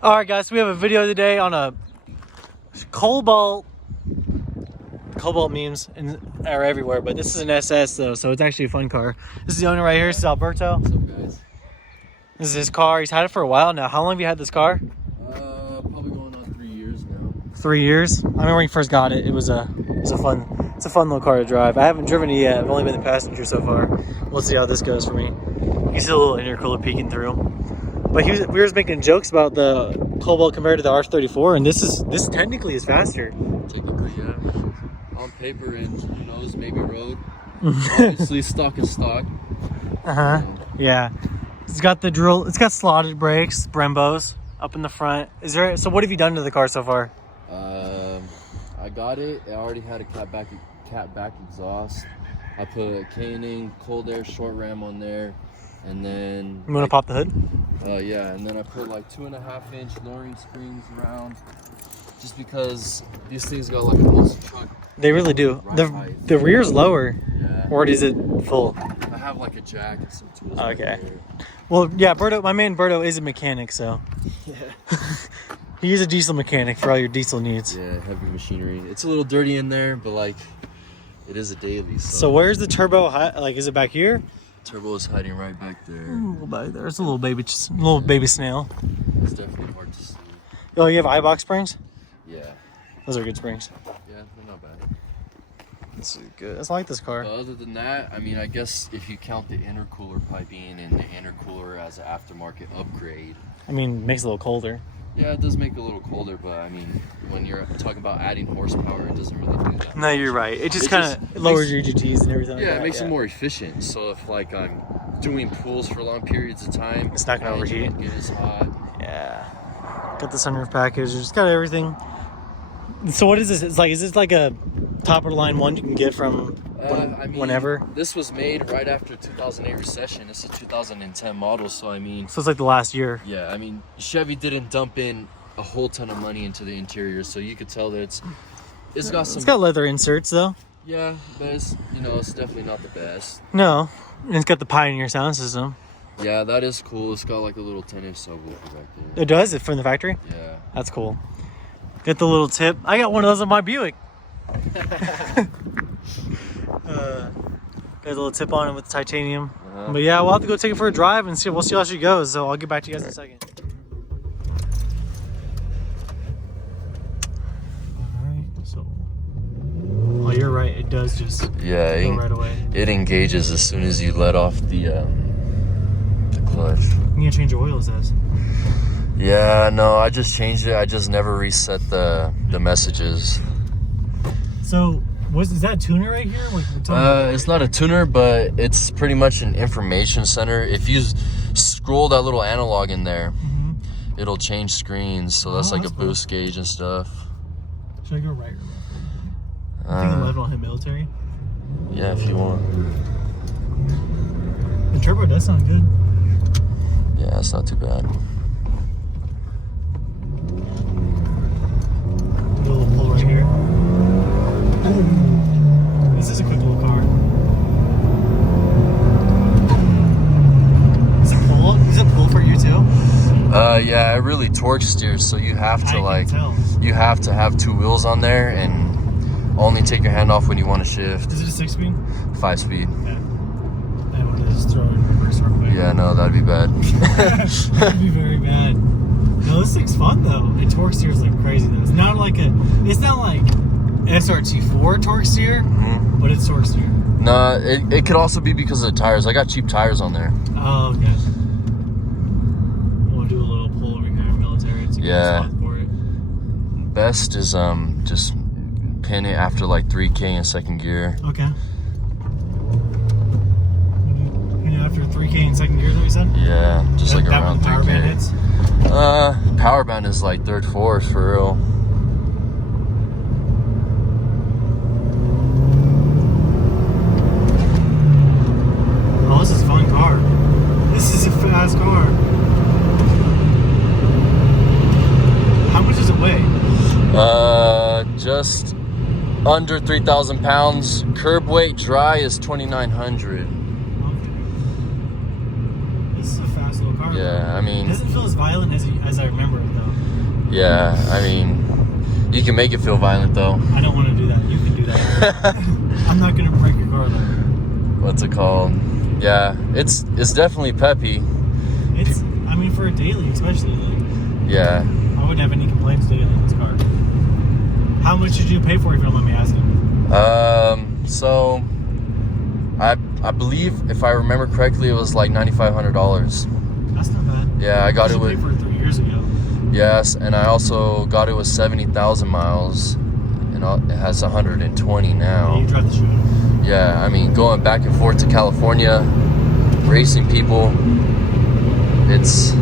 All right, guys, so we have a video today on a Cobolt memes are everywhere, but this is an SS though, so it's actually a fun car. This is the owner right here. This is Alberto. What's up, guys? This is his car. He's had it for a while now. How long have you had this car? Probably going on 3 years now. 3 years. I remember when he first got it. It's a fun little car to drive. I haven't driven it yet. I've only been the passenger so far. We'll see how this goes for me. You see a little intercooler peeking through. But we were making jokes about the Cobolt compared to the R34, and this technically is faster. Technically, yeah. On paper and who knows, maybe road. Obviously, stock is stock. Yeah. It's got the drill. It's got slotted brakes, Brembos up in the front. So what have you done to the car so far? I got it. I already had a cat back exhaust. I put caning, cold air, short ram on there, and then. You want to pop the hood? Yeah, and then I put like 2.5-inch lowering springs around, just because these things got like a muscle truck. They really do. The rear's lower. Yeah. Or is it full? I have like a jack and some tools. Okay. Well, yeah, my man Berto is a mechanic, so. Yeah. He's a diesel mechanic for all your diesel needs. Yeah, heavy machinery. It's a little dirty in there, but like, it is a daily. So where's the turbo? Like, is it back here? Turbo is hiding right back there. A little back there. It's a little baby snail. It's definitely hard to see. Oh, you have iBox springs? Yeah. Those are good springs. Yeah, they're not bad. This is good. I like this car. But other than that, I mean, I guess if you count the intercooler piping and the intercooler as an aftermarket upgrade. I mean, it makes it a little colder. Yeah, it does make it a little colder, but I mean, when you're talking about adding horsepower, it doesn't really do that. No, you're right. It just kind of lowers your GTs and everything. Yeah, it makes it more efficient. So if like I'm doing pools for long periods of time, it's not gonna overheat. It is hot. Yeah. Got the sunroof package. It's got everything. So what is this? Is this like a top of the line one you can get from whenever? This was made right after 2008 recession. It's a 2010 model, so I mean. So it's like the last year. Yeah, I mean, Chevy didn't dump in a whole ton of money into the interior, so you could tell that it's got some. It's got leather inserts though. Yeah, but it's definitely not the best. No, and it's got the Pioneer sound system. Yeah, that is cool. It's got like a little 10-inch subwoofer back there. It does? It from the factory? Yeah. That's cool. Get the little tip. I got one of those on my Buick. Got a little tip on it with titanium. But yeah, we'll have to go take it for a drive and we'll see how she goes. So I'll get back to you guys in a second. Alright, so oh, you're right, it does just go right away. It engages as soon as you let off the clutch. You need to change your oil, it says. Yeah, no, I just changed it. I just never reset the messages. So, is that a tuner right here? It's not a tuner, but it's pretty much an information center. If you scroll that little analog in there, it'll change screens. So that's like a boost gauge and stuff. Should I go right or left? I think 11 will hit military. Yeah, if you want. The turbo does sound good. Yeah, it's not too bad. A little pull right here. This is a quick little car. Is it pull for you too? Yeah, it really torque steers, so you have to you have to have two wheels on there and only take your hand off when you want to shift. Is it a 6-speed? 5-speed. Yeah. I want to just throw it in reverse real quick. Yeah, no, that'd be bad. That'd be very bad. No, this thing's fun though. It torque steers like crazy though. It's not like SRT4 torque steer, but it's torque steer. No, it could also be because of the tires. I got cheap tires on there. Oh, okay. We'll do a little pull over here in military to get a spot for it. Best is just pin it after like 3K in second gear. Okay. Pin it after 3K in second gear, is that what you said? Yeah, just like around 3K. Power band hits? Power band is like third, fourth for real. Oh, this is a fun car. This is a fast car. How much does it weigh? Just under 3,000 pounds. Curb weight dry is 2,900. Okay. This is a fast little car. Yeah, I mean, It doesn't feel as violent as I remember it though. Yeah, I mean, you can make it feel violent though. I don't want to do that. You can do that. I'm not gonna break your car though. What's it called? Yeah, it's definitely peppy. It's, I mean, for a daily especially, like, Yeah. I wouldn't have any complaints daily in this car. How much did you pay for it, if you don't mind me asking? So I believe, if I remember correctly, it was like $9,500. That's not bad. Yeah, I got it with. You paid for it 3 years ago. Yes, and I also got it with 70,000 miles, and it has 120 now. Yeah, you drive the shoe. Yeah, I mean, going back and forth to California, racing people, it's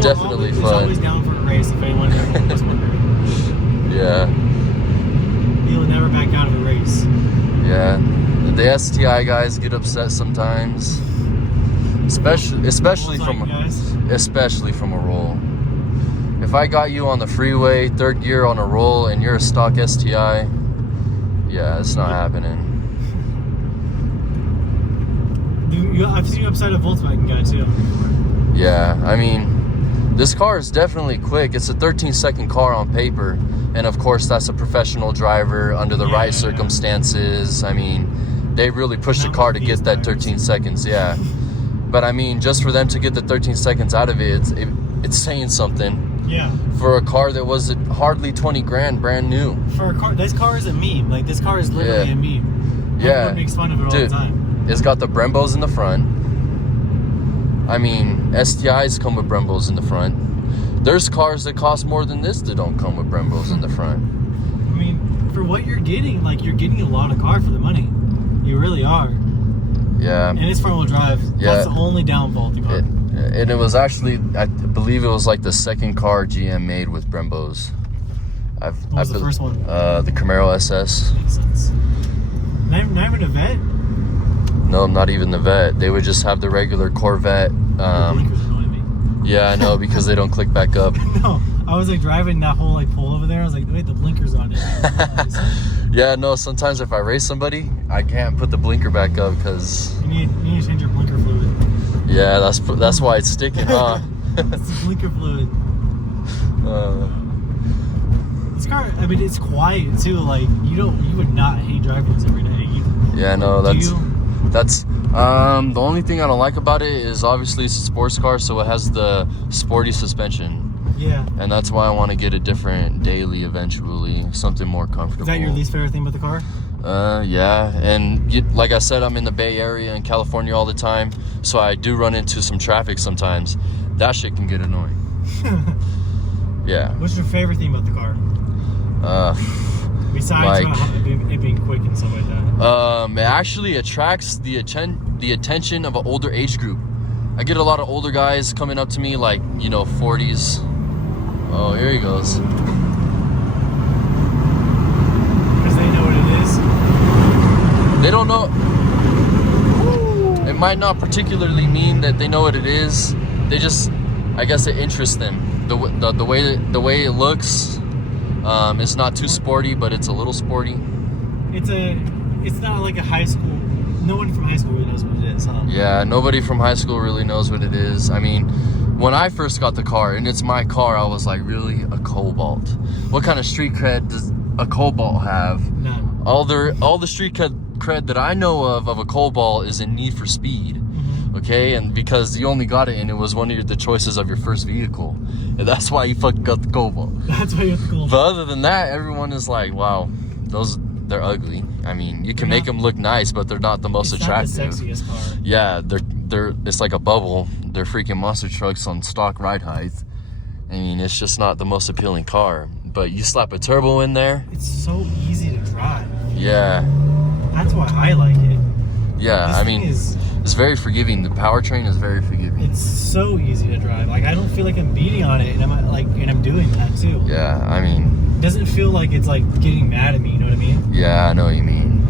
definitely fun. He's always down for a race if anyone ever wants one. Yeah. He'll never back out of a race. Yeah. The STI guys get upset sometimes, especially from a roll. If I got you on the freeway, third gear on a roll, and you're a stock STI, yeah, it's not happening. I've seen you upside a Volkswagen guy too. Yeah, I mean, this car is definitely quick. It's a 13-second car on paper, and of course that's a professional driver under the right circumstances. I mean, they really push the car to get that 13 seconds. Yeah, but I mean, just for them to get the 13 seconds out of it, it's saying something. Yeah. For a car that was hardly 20 grand, brand new. For a car, this car is a meme. Like, this car is literally a meme. Yeah. Everyone makes fun of it all the time. It's got the Brembos in the front. I mean, STIs come with Brembos in the front. There's cars that cost more than this that don't come with Brembos in the front. I mean, for what you're getting, like, you're getting a lot of car for the money. You really are. Yeah. And it's front-wheel drive. Yeah. That's the only downfall of the car. And it was actually, I believe it was like the second car GM made with Brembos. What was the first one? The Camaro SS. Makes sense. Not even a Vet? No, not even the Vet. They would just have the regular Corvette. The blinkers annoy me. Yeah, I know, because they don't click back up. No, I was like driving that whole like pole over there. I was like, wait, the blinkers on it. Yeah, no, sometimes if I race somebody, I can't put the blinker back up because... You need to change your blinker fluid. Yeah, that's why it's sticking, huh? It's the blinker fluid. This car, I mean, it's quiet too. Like, you would not hate driving this every day. Yeah, no, that's the only thing I don't like about it is obviously it's a sports car, so it has the sporty suspension. Yeah. And that's why I want to get a different daily eventually, something more comfortable. Is that your least favorite thing about the car? Yeah, and like I said, I'm in the Bay Area in California all the time, so I do run into some traffic sometimes. That shit can get annoying. Yeah. What's your favorite thing about the car? Besides it being quick and stuff like that. It actually attracts the attention of an older age group. I get a lot of older guys coming up to me, like, 40s. Oh, here he goes. Because they know what it is. They don't know. It might not particularly mean that they know what it is. They just, I guess, it interests them. The way it looks. It's not too sporty, but it's a little sporty. It's not like a high school. No one from high school really knows what it is, huh? Yeah, nobody from high school really knows what it is. I mean, when I first got the car, and it's my car, I was like, really? A Cobolt? What kind of street cred does a Cobolt have? None. All the street cred that I know of a Cobolt is in Need for Speed. Mm-hmm. Okay, and because you only got it and it was one of the choices of your first vehicle, and that's why you fucking got the Cobolt. That's why you got the Cobolt. But other than that, everyone is like, wow, they're ugly. I mean, you can make them look nice, but they're not the most attractive. Not the sexiest car. Yeah, they're it's like a bubble. They're freaking monster trucks on stock ride height. I mean, it's just not the most appealing car. But you slap a turbo in there. It's so easy to drive. Yeah. That's why I like it. Yeah, I mean, it's very forgiving. The powertrain is very forgiving. It's so easy to drive. Like, I don't feel like I'm beating on it, and I'm doing that too. Yeah, I mean, it doesn't feel like it's like getting mad at me. You know what I mean? Yeah, I know what you mean.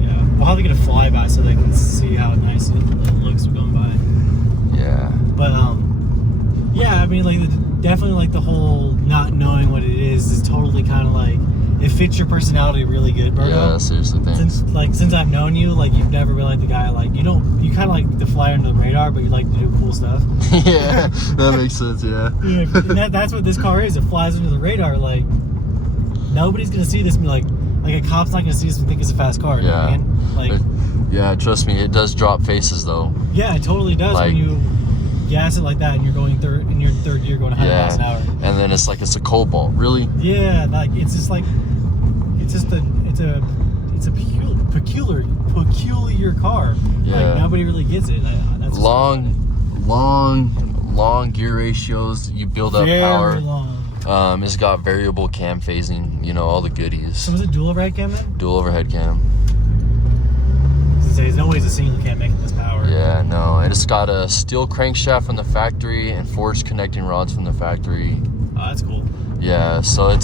Yeah, we'll have to get a flyby so they can see how nice it looks going by. Yeah. But yeah, I mean, like definitely like the whole not knowing what it is totally kind of like it fits your personality really good, Berto. Yeah, seriously, thanks. Since I've known you, like you've never been like the guy like you kind of like to fly under the radar, but you like to do cool stuff. Yeah, that makes sense. Yeah. Yeah, and that's what this car is. It flies under the radar. Like nobody's gonna see this and be like a cop's not gonna see this and think it's a fast car. You know what I mean? Like, yeah, trust me, it does drop faces though. Yeah, it totally does like, when you gas it like that and you're going in your third gear going 100 miles an hour. And then it's like it's a Cobolt, really? Yeah, like it's just like it's a peculiar car. Yeah. Like nobody really gets it. That's long gear ratios. You build up very power. Long. It's got variable cam phasing. You know, all the goodies. So was it dual overhead cam then? Dual overhead cam. There's no ways a single cam making this power. Yeah, no, and it's got a steel crankshaft from the factory and forged connecting rods from the factory. Oh, that's cool. Yeah, so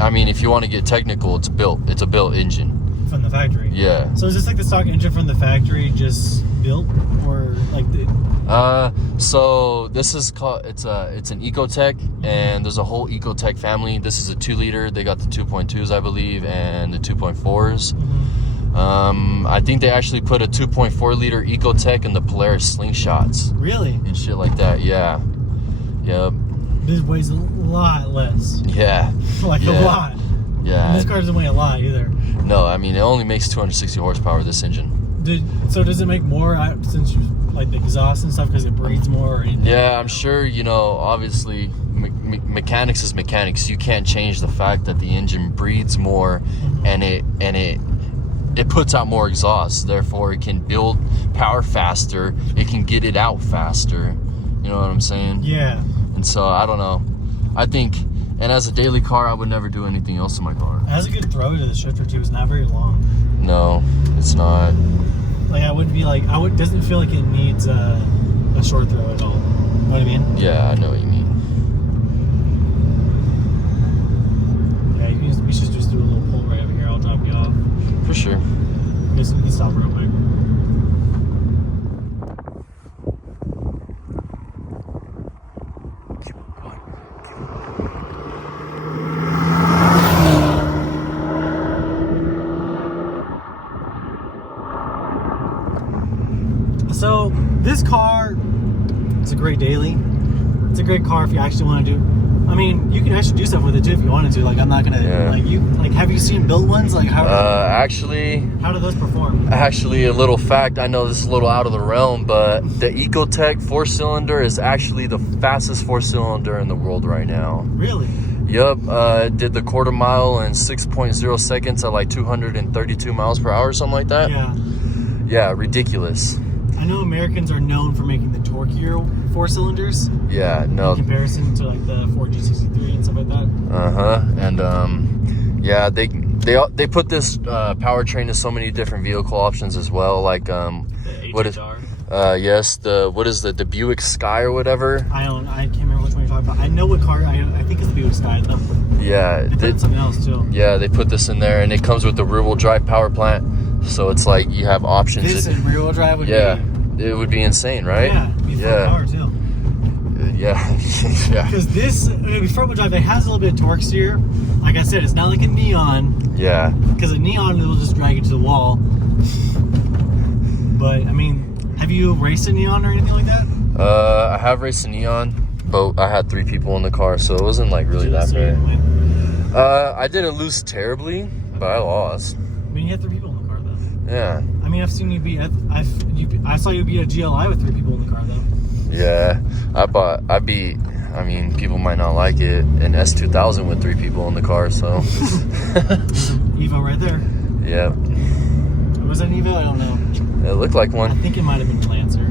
I mean, if you want to get technical, it's a built engine from the factory. Yeah. So is this like the stock engine from the factory, just built, or like the? So this is called it's an Ecotech, and there's a whole Ecotech family. This is a 2-liter. They got the 2.2s, I believe, and the 2.4s. I think they actually put a 2.4-liter Ecotech in the Polaris slingshots. Really? And shit like that. Yeah. Yep. This weighs a lot less. Yeah. Like a lot. Yeah. And this car doesn't weigh a lot either. No, I mean it only makes 260 horsepower. This engine. So does it make more since you like the exhaust and stuff because it breathes more? Or anything? Yeah, I'm sure. You know, obviously, mechanics is mechanics. You can't change the fact that the engine breathes more, and it puts out more exhaust. Therefore, it can build power faster. It can get it out faster. You know what I'm saying? Yeah. And so I don't know. I think, and as a daily car, I would never do anything else in my car. It has a good throw to the shifter too. It's not very long. No, it's not. Like doesn't feel like it needs a short throw at all. You know what I mean? Yeah, I know what you mean. Yeah, we should just do a little pull right over here. I'll drop you off. For sure. You can stop real quick. So this car, it's a great daily. It's a great car if you actually want to do. I mean, you can actually do stuff with it too if you wanted to. Like I'm not gonna have you seen built ones? Like how do those perform? Actually, a little fact. I know this is a little out of the realm, but the Ecotech 4-cylinder is actually the fastest 4-cylinder in the world right now. Really? Yup. It did the quarter mile in 6.0 seconds at like 232 miles per hour, something like that. Yeah. Yeah, ridiculous. I know Americans are known for making the torquier 4-cylinders. Yeah, no. In comparison to like the Ford G63 and stuff like that. And yeah, they put this powertrain in so many different vehicle options as well. Like The what is yes, the Buick Sky or whatever. I can't remember which one you're talking about. I know what car. I think it's the Buick Sky though. Yeah, they put something else too. Yeah, they put this in there, and it comes with the rear-wheel drive power plant. So it's like you have options. This and rear-wheel drive would be... it would be insane, right? Yeah, it'd be full power too. Yeah, yeah. Because this front-wheel drive, it has a little bit of torque steer. Like I said, it's not like a Neon. Yeah. Because a Neon, it will just drag you to the wall. But I mean, have you raced a Neon or anything like that? I have raced a Neon, but I had 3 people in the car, so it wasn't like really that bad. I didn't lose terribly, but I lost. I mean, you had 3 people in the car though. Yeah. I mean, I've seen you beat. I saw you beat a GLI with 3 people in the car though. Yeah, I mean, people might not like it, an S2000 with 3 people in the car, so. Evo right there. Yeah. Was that an Evo? I don't know. It looked like one. I think it might have been Lancer.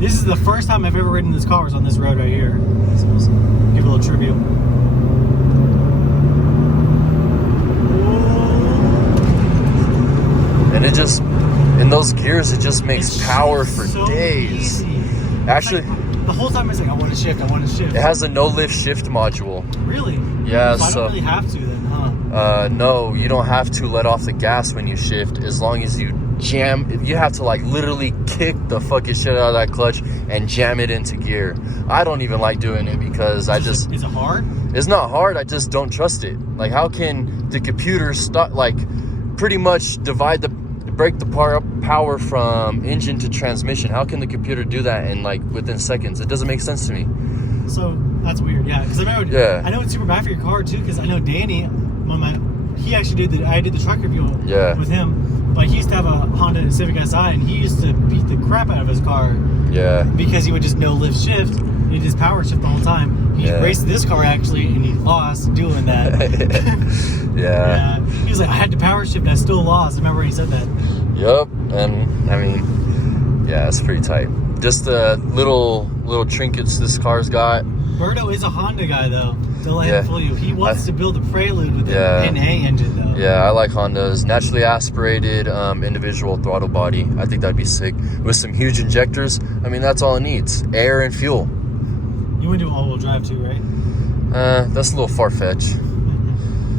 This is the first time I've ever ridden this car was on this road right here. So let's give a little tribute. And it just, in those gears, it just makes power for so days. Easy. Actually, like, the whole time it's like, I want to shift. It has a no-lift shift module. Really? Yeah, so I don't really have to then, huh? No, you don't have to let off the gas when you shift, as long as you jam. You have to like literally kick the fucking shit out of that clutch and jam it into gear. I don't even like doing it because is it hard? It's not hard. I just don't trust it. Like, how can the computer start, like, pretty much break the power from engine to transmission? How can the computer do that in like within seconds? It doesn't make sense to me. So that's weird. Yeah, because I know it's super bad for your car too. Because I know Danny, he actually I did the truck review with him, but he used to have a Honda Civic Si, and he used to beat the crap out of his car. Yeah. Because he would just no lift shift. He did his power shift the whole time. He raced this car actually, and he lost doing that. Yeah. He was like, I had to power shift, and I still lost. I remember when he said that. Yep. And I mean, yeah, it's pretty tight. Just the little trinkets this car's got. Berto is a Honda guy though. Don't let him fool you. He wants to build a Prelude with an NA engine though. Yeah, I like Hondas. Naturally aspirated, individual throttle body. I think that'd be sick. With some huge injectors, I mean, that's all it needs. Air and fuel. You want to do all-wheel drive too, right? That's a little far-fetched.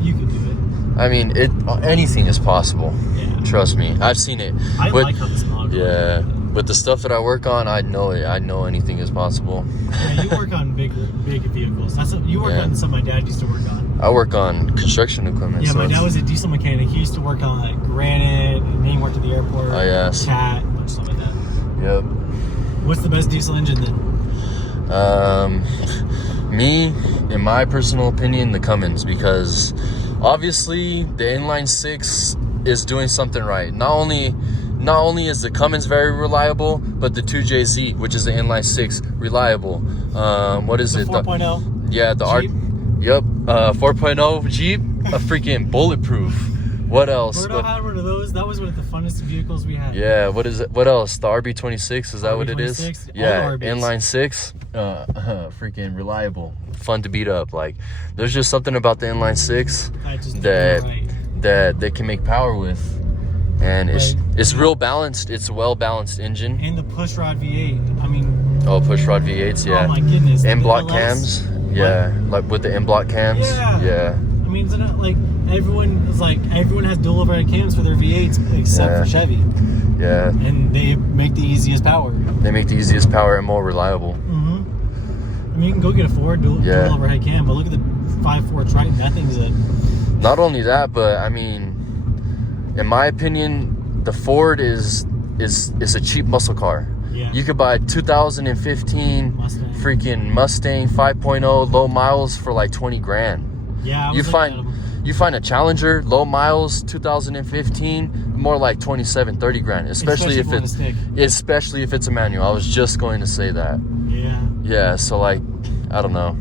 You could do it. I mean, anything is possible. Yeah. Trust me. I've seen it. I like how this model. Yeah. With the stuff that I work on, I know it. I know anything is possible. Yeah, you work on big vehicles. You work on something my dad used to work on. I work on construction equipment. Yeah, my dad was a diesel mechanic. He used to work on like granite, and then he worked at the airport. Oh yes. Cat, a bunch of stuff like that. Yep. What's the best diesel engine then? Me, in my personal opinion, the Cummins, because obviously the inline six is doing something right. Not only is the Cummins very reliable, but the 2JZ, which is the inline six, reliable. What is it? 4.0. Yeah, the Jeep. 4.0 Jeep, a freaking bulletproof. What else? Berto had one of those. That was one of the funnest vehicles we had. Yeah, what is it? What else? The RB26, is that what it is? Yeah, inline six, freaking reliable, fun to beat up. Like, there's just something about the inline six that they can make power with. And it's real balanced. It's a well-balanced engine. And the pushrod V8. I mean... Oh, pushrod V8s, yeah. Oh, my goodness. M-block cams. Yeah, like with the M-block cams. Yeah. I mean, it's not like everyone has dual overhead cams for their V8s except for Chevy. Yeah. And they make the easiest power. They make the easiest power and more reliable. I mean, you can go get a Ford dual overhead cam, but look at the 5.4 Triton. That thing's Not only that, but I mean... In my opinion, the Ford is a cheap muscle car. Yeah. You could buy a 2015 freaking Mustang 5.0 low miles for like 20 grand. Yeah, you find a Challenger low miles 2015 more like 27, 30 grand, especially if it's a manual. I was just going to say that. Yeah. Yeah, so like I don't know.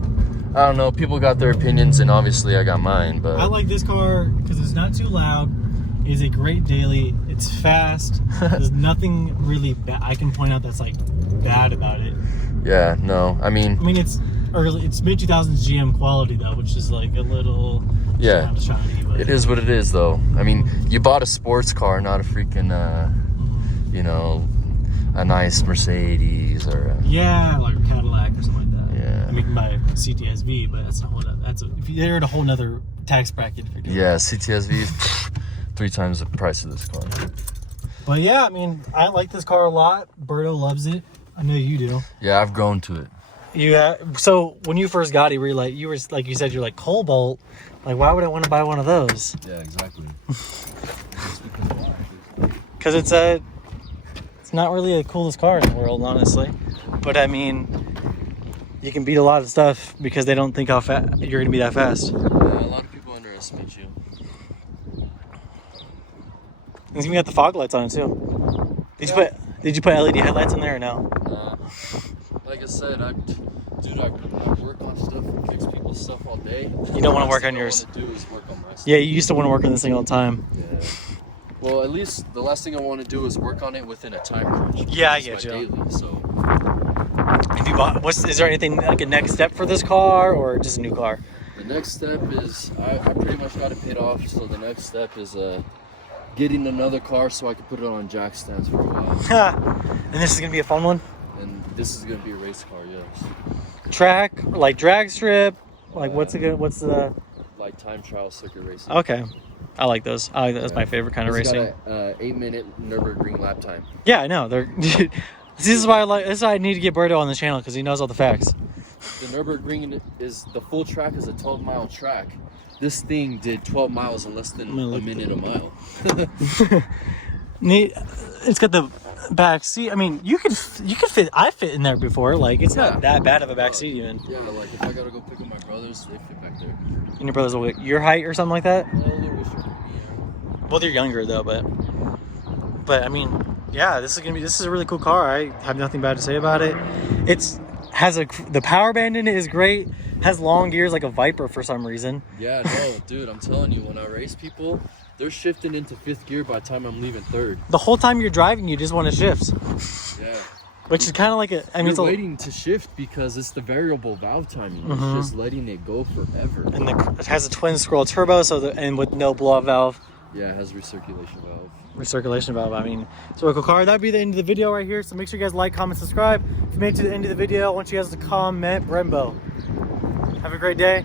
People got their opinions, and obviously I got mine, but I like this car because it's not too loud. Is a great daily. It's fast. There's nothing really bad I can point out that's like bad about it. Yeah, no. I mean it's early. It's mid 2000s GM quality though, which is like a little shiny. But. It is what it is though. I mean, you bought a sports car, not a freaking a nice Mercedes or like a Cadillac or something like that. Yeah. I mean, you can buy a CTSV, but they're in a whole nother tax bracket. Yeah, CTSV. 3 times the price of this car. But yeah, I mean, I like this car a lot. Berto loves it. I know you do. Yeah, I've grown to it. Yeah. So when you first got it, you said you're like Cobolt. Like, why would I want to buy one of those? Yeah, exactly. Because it's not really the coolest car in the world, honestly. But I mean, you can beat a lot of stuff because they don't think how fast you're gonna be that fast. Yeah, a lot of people underestimate you. It's even got the fog lights on it too. Did you put LED headlights in there or no? Like I said, I work on stuff and fix people's stuff all day. You don't want to work on yours. All I want to do is work on my stuff. Yeah, you used to want to work on this thing all the time. Yeah. Well, at least the last thing I want to do is work on it within a time crunch. Yeah, I get you. Daily, so. If you is there anything like a next step for this car or just a new car? The next step is I pretty much got it paid off. So the next step is getting another car so I can put it on jack stands for a while. And this is gonna be a fun one. And this is gonna be a race car, yes. Track, like drag strip, like what's the like time trial circuit racing. Okay. I like those. I like that. That's my favorite kind of It's racing. got a 8-minute Nürburgring lap time. Yeah, I know. They're. This is why I like. This is why I need to get Berto on the channel because he knows all the facts. The Nürburgring is the full track is a 12-mile track. This thing did 12 miles in less than a minute a mile. Neat. It's got the back seat. I mean, you could fit. I fit in there before. Like it's not that bad of a back seat even. Yeah, like if I gotta go pick up my brothers, they fit back there. And your brother's like your height or something like that. A little bit shorter than me, yeah. Well, they're younger though, but I mean, yeah, this is a really cool car. I have nothing bad to say about it. The power band in it is great. Has long gears like a Viper for some reason. Yeah, no, dude, I'm telling you, when I race people, they're shifting into 5th gear by the time I'm leaving 3rd. The whole time you're driving, you just want to shift. Yeah. Which is kind of like You're waiting to shift because it's the variable valve timing. Mm-hmm. It's just letting it go forever. And it has a twin scroll turbo, and with no blow-up valve. Yeah, it has recirculation valve. Recirculation valve. I mean, it's a really cool car. That'd be the end of the video right here. So make sure you guys like, comment, subscribe. If you made it to the end of the video, I want you guys to comment Brembo. Have a great day.